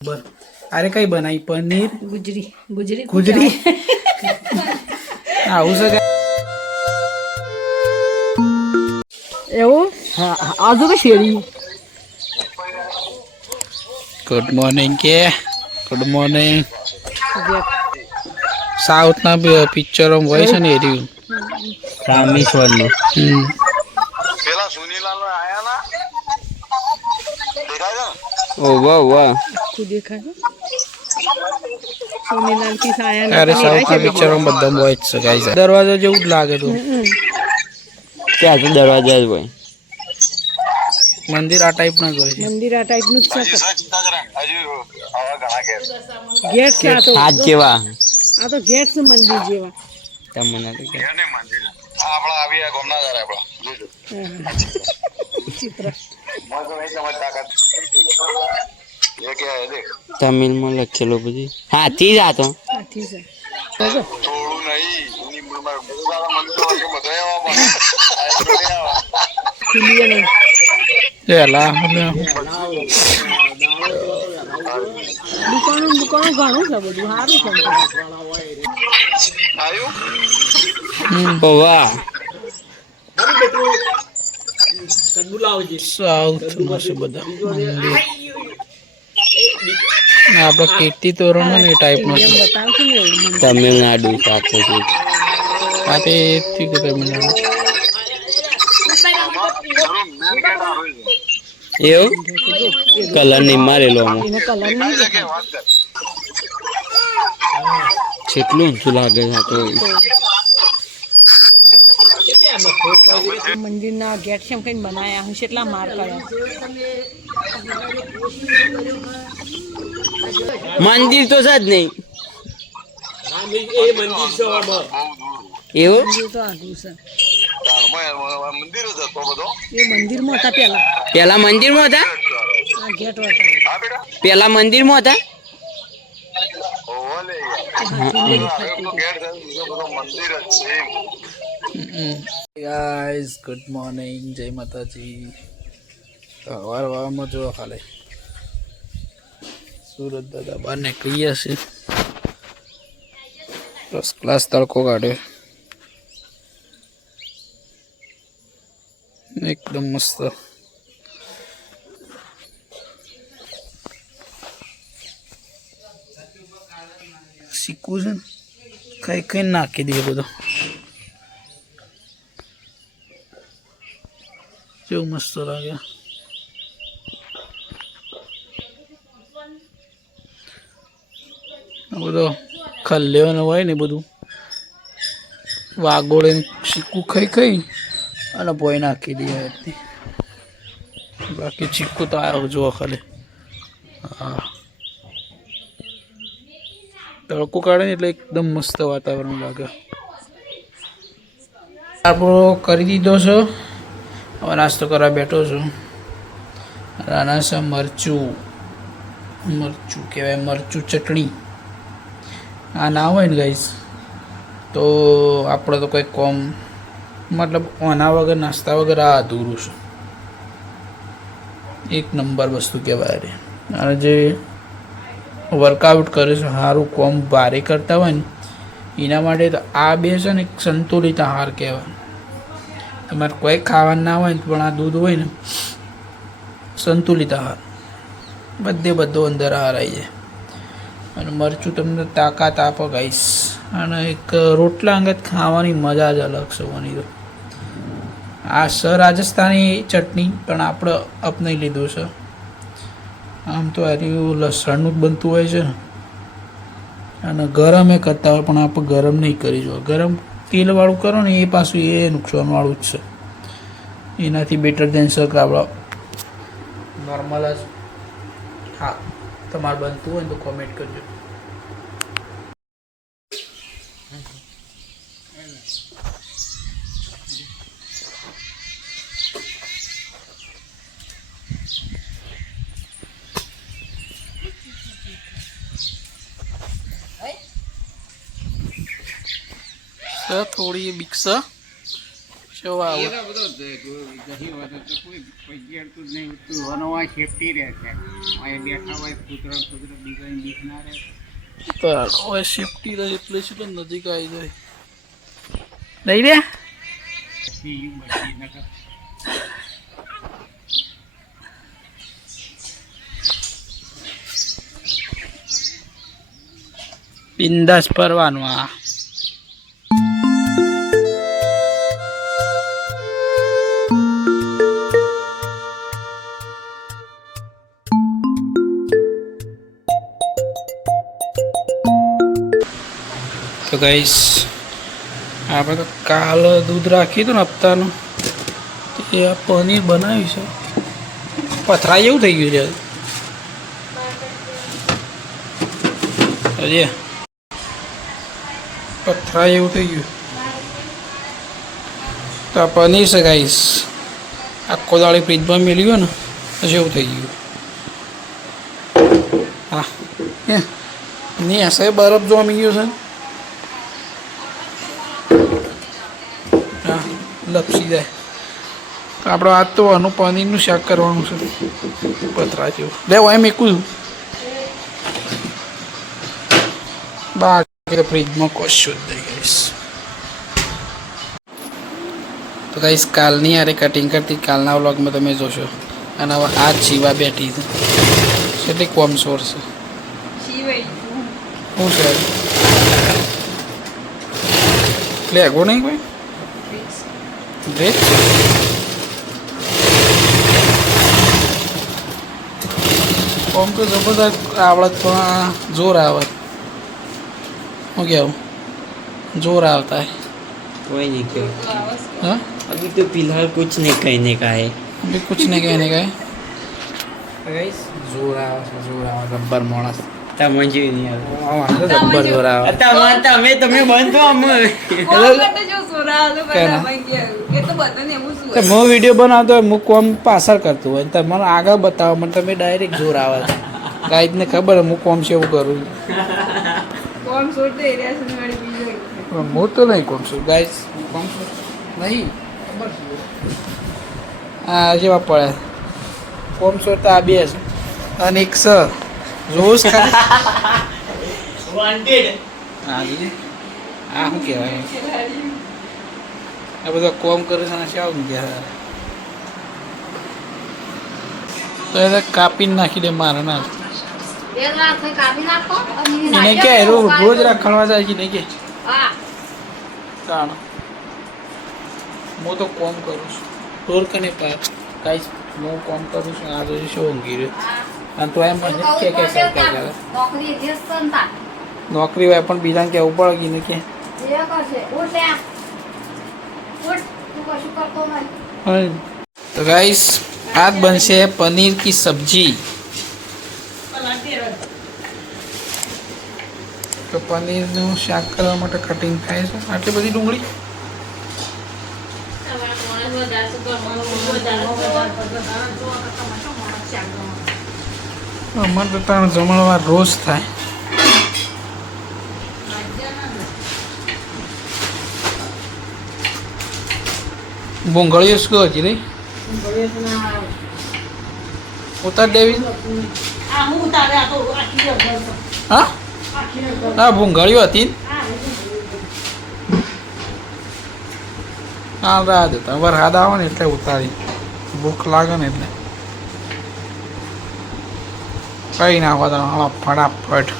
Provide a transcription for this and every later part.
બર અરે કઈ બનાવી? પનીર? ગુજરી. ગુજરી ગુજરી? આવું છે એવું? આજુ કે શેરી. ગુડ મોર્નિંગ કે? ગુડ મોર્નિંગ સાઉથના પિક્ચરો હોય છે ને એ રહ્યું રામેશ્વરનું પેલા સુનીલાલ આયા ના? દેખાય છે ઓ વાહ વાહ. આખું દેખાય. અરે સાઉથના પિક્ચરો બધા હોય જ છે ગાઈસ. દરવાજા જેવું જ લાગે તું. ત્યાં તો દરવાજા જ હોય? મંદિર આ ટાઈપ ના હોય મંદિર આ ટાઈપનું જ છે. સર ચિંતા કરે હજુ આવા ઘણા કે ગેટ છે આ તો હાથ જેવા આ તો ગેટ છે મંદિર જેવા. તમને તો કે મંદિર. આ આપણા આવી આ ગોમના જરા આપણા. જોજો. ચિત્ર. મને તો નહીં તાકાત એ કે હે દેખ તમિલમાં લખેલું બધું. હાથી જ આ તો. દુકાનો ને દુકાનો ઘણું છે બધું. સારું છે બધા. મંદિર. આપણે કીર્તિ તોરણ હોય ને એ ટાઈપનો છે એમ બતાવશું ને એવું મને તમિલનાડુ સાથે છે આ તે થી કે તમિલનાડુ જરૂર મેન ગેટ આ હોય છે એવું કલર નહીં મારેલો આમાં એનો કલર નહીં એટલે કે વાત કર કેટલું ઊંચું લાગે છે આ તો મંદિરના ગેટ છે એમ કઈ બનાયા હું કેટલા માર કર્યા મંદિર તો છે જ નહીં. એવું? મંદિર તો આગું છે. તારમાં મંદિર હતો બધો એ મંદિરમાં હતા પેલા પેલા મંદિરમાં હતા? આ ગેટ હતા. હા બેટા પેલા મંદિરમાં હતા? ઓલે હાથીને આ દેખાતી તો ગેટ છે બીજો બધો મંદિર છે ગાઈઝ ગુડ મોર્નિંગ જય માતાજી. સવાર વારમાં જોવા ખાલી. સુરત દાદા બાને કહીએ છે ફર્સ્ટ ક્લાસ તડકો કાઢ્યો. એકદમ મસ્ત. શીખવું છે ને? કઈ કઈ નાખી દઈએ બધું. કેવું મસ્ત લાગે. બધો ખલ્લ્યો ને હોય ને બધું. વાગોળે ચીકુ ખાઈ ખાઈ અને ભોય નાખી દે બાકી ચીકુ તો આવ્યો જુઓ ખાલી. હા. તડકો કાઢે ને એટલે એકદમ મસ્ત વાતાવરણ લાગે. આપણો કરી દીધો છો. હવે નાસ્તો કરવા બેઠો છું. રાના છે મરચું. મરચું કહેવાય, મરચું ચટણી. આ ના હોય ને ગાઈસ તો આપણે તો કંઈક કોમ, મતલબ ઓના વગર, નાસ્તા વગર આ અધૂરું છે. એક નંબર વસ્તુ કહેવાય રે. અને જે વર્કઆઉટ કરે છે સારું કોમ ભારે કરતા હોય ને, એના માટે તો આ બે છે ને એક સંતુલિત આહાર કહેવાય. તમારે કોઈ ખાવાનું ના હોય ને, પણ આ દૂધ હોય ને, સંતુલિત આહાર. બધે બધો અંદર આહાર આવી જાય. અને મરચું તમને તાકાત આપો ગાઈશ અને એક રોટલા અંગત ખાવાની મજા જ અલગ છે બની તો. આ સ રાજસ્થાની ચટણી, પણ આપણે અપનાવી લીધું છે. આમ તો હાર્યું લસણનું જ બનતું હોય છે. અને ગરમ એ કરતા હોય પણ આપણે ગરમ નહીં કરી જો ગરમ તેલવાળું કરો ને એ પાછું એ નુકસાનવાળું જ છે. એનાથી બેટર દેન સર આપણે નોર્મલ જ હા, તમારે બનતું હોય તો કોમેન્ટ કરજો થોડી બીકસ શું આવે દહીં વધે તો કોઈ પૈકી અડતું જ નહીં ઉઠતું હોવાનો હોય સેફટી રહે છે થોડી બીક રહે તો હવે સેફટી રહે એટલે શું નજીક આવી જાય. લઈ લે. નકર બિંદાસ ફરવાનું આ. તો ગાઈસ આપણે તો કાલ દૂધ રાખ્યું હતું ને હપ્તાનું. તો એ આ પનીર બનાવ્યું છે. પથરાઈ એવું થઈ ગયું છે હજી. પથરાઈ એવું થઈ ગયું. તો આ પનીર છે ગાઈસ આખો દાળી ફ્રીજમાં મેલી ગયો ને પછી એવું થઈ ગયું. હા. નહીં હશે બરફ જોમી ગયો છે હા લપસી જાય. તો આપણે આજ તો આનું પનીરનું શાક કરવાનું છે. પતરા જેવું. લે એમ એકું બાકી ફ્રીજમાં કશું જ નહીં ગઈશ તો ગાઈસ કાલની યારે કટિંગ કરતી કાલના વ્લોગમાં તમે જોશો. અને હવે આ જીવા બેઠી છે. કેટલી કોમ સોર છે શું છે? લેગો નહીં કોઈ? ડ્રેસ કોમ તો જબરદસ્ત આવડત પણ જોર આવે શું કહેવું जोर आता है कोई नहीं कोई हाँ अभी तो फिलहाल कुछ नहीं कहने का है अभी कुछ नहीं कहने का है गाइस जोर આવે છે જોર આવે ગબ્બર તમે જે નહીં આવે. તમે તમે તમે બંધ વીડિયો બનાવતો હોય હું કોમ પાછળ કરતું હોય. તમારે આગળ બતાવો મને તમે ડાયરેક્ટ જોર આવે છે. ગાઈડને ખબર હું કોમ છે. એવું કરું હું તો નહીં કોમ છું ગાઈડ કોમ નહીં. હા જેવા પડે? કોમ સોર તો આ બે છે. અને એક સર રોજ ખાલી. વોન્ટેડ હા જી. આ શું કહેવાય? આ બધા કોમ કરે છે અને શું કહેવાય? તો એ કાપી કાપીને નાખી દે મારા ના. એને કે રોજ રોજ રાખવા જાય છે ને કે? તાણ. હું તો કોમ કરું છું. ટોર કને પાર. કાંઈ હું કોમ કરું છું. આ જોઈ શું ઊંઘી રહ્યો. અને તો એમ કે કે નોકરી જે સંતા નોકરી હોય પણ બીજાને કેવું પડે કે ને કે? જે કરશે ઉઠ લે ઉઠ. તું કશું કરતો નહીં તો ગાઈસ આજ બનશે પનીર કી સબ્જી. તો પનીરનું શાક કરવા માટે કટિંગ થાય છે. આટલી બધી ડુંગળી? અમારે તો ત્રણ જમણવાર રોજ થાય. ભૂંગળીઓ શું હજી નહીં? ઉતાર દેવી? હા હા? ભૂંગળીઓ હતી હા રાહ જતા. વરસાદ આવે ને એટલે ઉતારી. ભૂખ લાગે ને એટલે. કઈ ના હોતા હાલો ફટાફટ.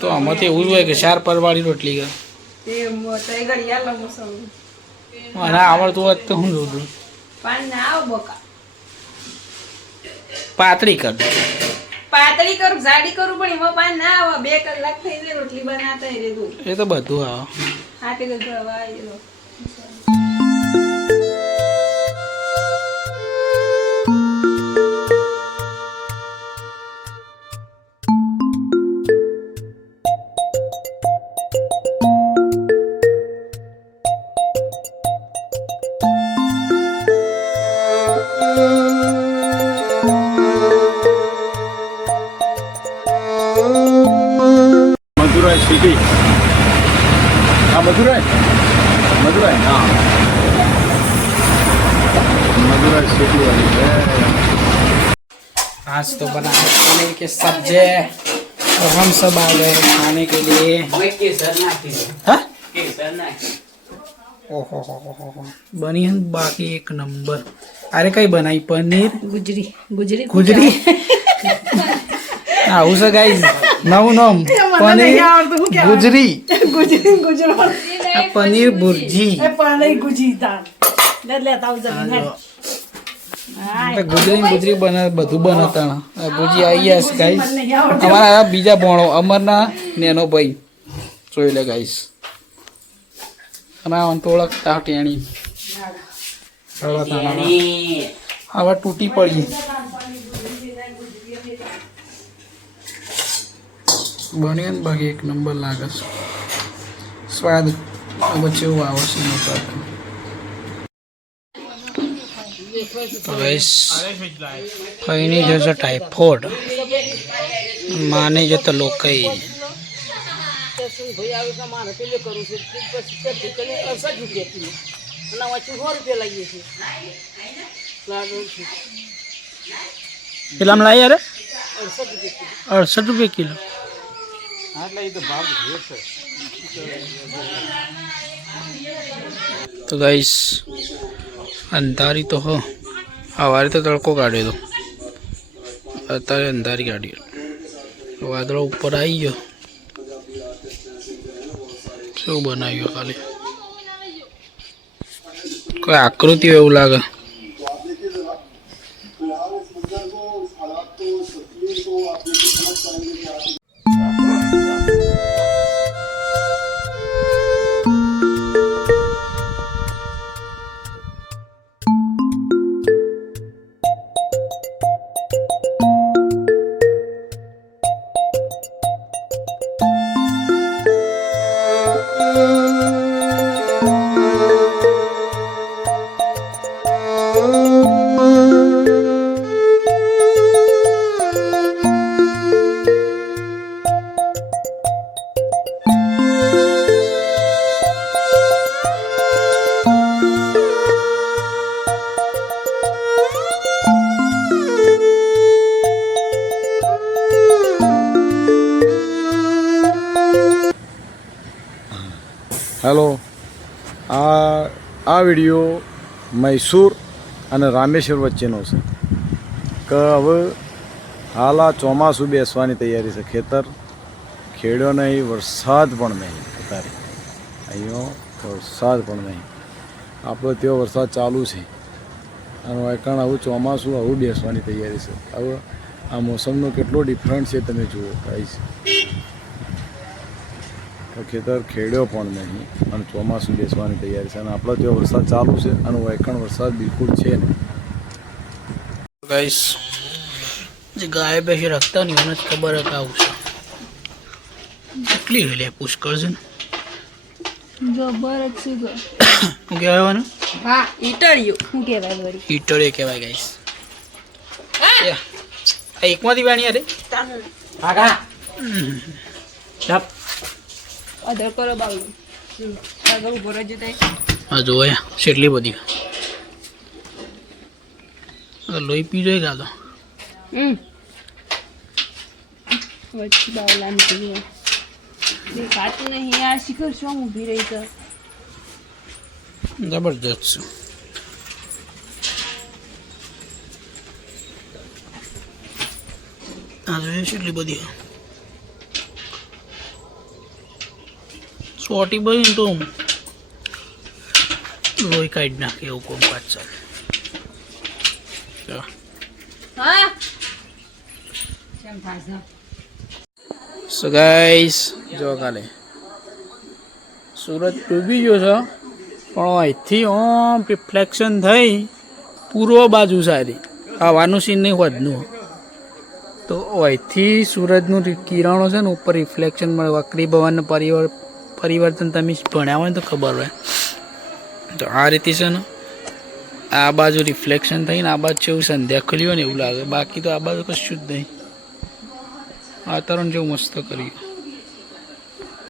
તો આમાંથી એવું હોય કે ચાર પરવાળી રોટલી કર મને આવડતું હોત તો હું જોઉં પાતળી કર. પાતળી કરું જાડી કરું પણ એમાં પાન ના આવે. બે કલાક થઈ જાય રોટલી બનાતા એ તો બધું આવે. હા તે બધું આવી ગયો. મધુરાઈ સિટી હા મધુરાય મધુરાય હા मधुराई सिटी वाली है आज तो बना है पनीर के सब्जे और हम सब आ गए खाने के लिए કેસર નાખી દો हाँ કેસર નાખી ઓહો હો હો હો હો. બની હે ને બાકી એક નંબર અરે કઈ બનાવી પનીર ગુજરી ગુજરી ગુજરી આવું છે ગાઈઝ નવું નામ. પનીર ગુજરી. ગુજરી પનીર ભુરજી. ગુજી તો ગુજરી ગુજરી બને બધું બનાવતા આ ભુજી આવી ગયા અમારા બીજા બોણો અમરના નેનો ભાઈ. જોઈ લે ગાઈઝ અને આ તો ટેણી. હવે તૂટી પડી. બન્યો ને બાકી એક નંબર લાગે છે. સ્વાદ વચ્ચે એવું આવે છે સ્વાદ. ફઈની જશે ટાઈફોઈડ માની જતો લોકઈ પેલા લાવી યાર અડસઠ રૂપિયા કિલો. તો ગાઈસ, અંધારી તો હો. સવારે તો તડકો કાઢ્યો તો અત્યારે અંધારી કાઢ્યો વાદળો ઉપર આવી ગયો. શું બનાવ્યું ખાલી? કોઈ આકૃતિ એવું લાગે? હેલો. આ આ વીડિયો મૈસૂર અને રામેશ્વર વચ્ચેનો છે. કે હવે હાલ આ ચોમાસું બેસવાની તૈયારી છે ખેતર. ખેડ્યો નહીં, વરસાદ પણ નહીં અત્યારે. અહીંયા વરસાદ પણ નહીં. આપણો તેવો વરસાદ ચાલુ છે. અને વાયકાણ આવું ચોમાસું આવું બેસવાની તૈયારી છે. હવે આ મોસમનો કેટલો ડિફરન્ટ છે તમે જુઓ તો ખેતર ખેડ્યો પણ નહીં અને ચોમાસું બેસવાની તૈયારી છે અને આપણો ત્યાં વરસાદ ચાલુ છે અને વૈકણ વરસાદ બિલકુલ છે નહીં. ગાઈસ જે ગાય બેસી રાખતા નહીં એને જ ખબર હતા કે આવું છે. કેટલી હેલે પુષ્કળ છે ને. જબર જ છે હા ઈટળિયું. શું કહેવાય વળી? ઈટળે કહેવાય ગાઈસ. આ એકમાંથી વાણી અરે અધર કરો બાબુ આગળ ઊભો રહેજો હા જો કેટલી બધી. લોહી લોહી પીજો ગાતો હમ. વચ્ચે બાવલા નીકળી દેખાતું નહીં આ શિખર શું ઊભી રહી તો જબરજસ્ત છે. આ જોઈએ કેટલી બધી. સોટી બની તો લોહી કાઢી નાખે એવું કોમ પાછળ હા. સો ગાઈસ જો કાલે સુરત ડૂબી ગયો છે પણ અહીંથી ઓમ રિફ્લેક્શન થઈ પૂર્વ બાજુ સારી. હવાનું સીન નહીં વધનું તો અહીંથી સૂરજનું કિરણો છે ને ઉપર રિફ્લેક્શન મળે વક્રી ભવનનું પરિવર પરિવર્તન તમે ભણ્યા હોય તો ખબર હોય. તો આ રીતે છે ને, આ બાજુ રિફ્લેક્શન થઈને આ બાજુ જેવું સંધ્યા ખુલ્યું ને એવું લાગે. બાકી તો આ બાજુ કશું જ નહીં. વાતાવરણ જેવું મસ્ત કર્યું.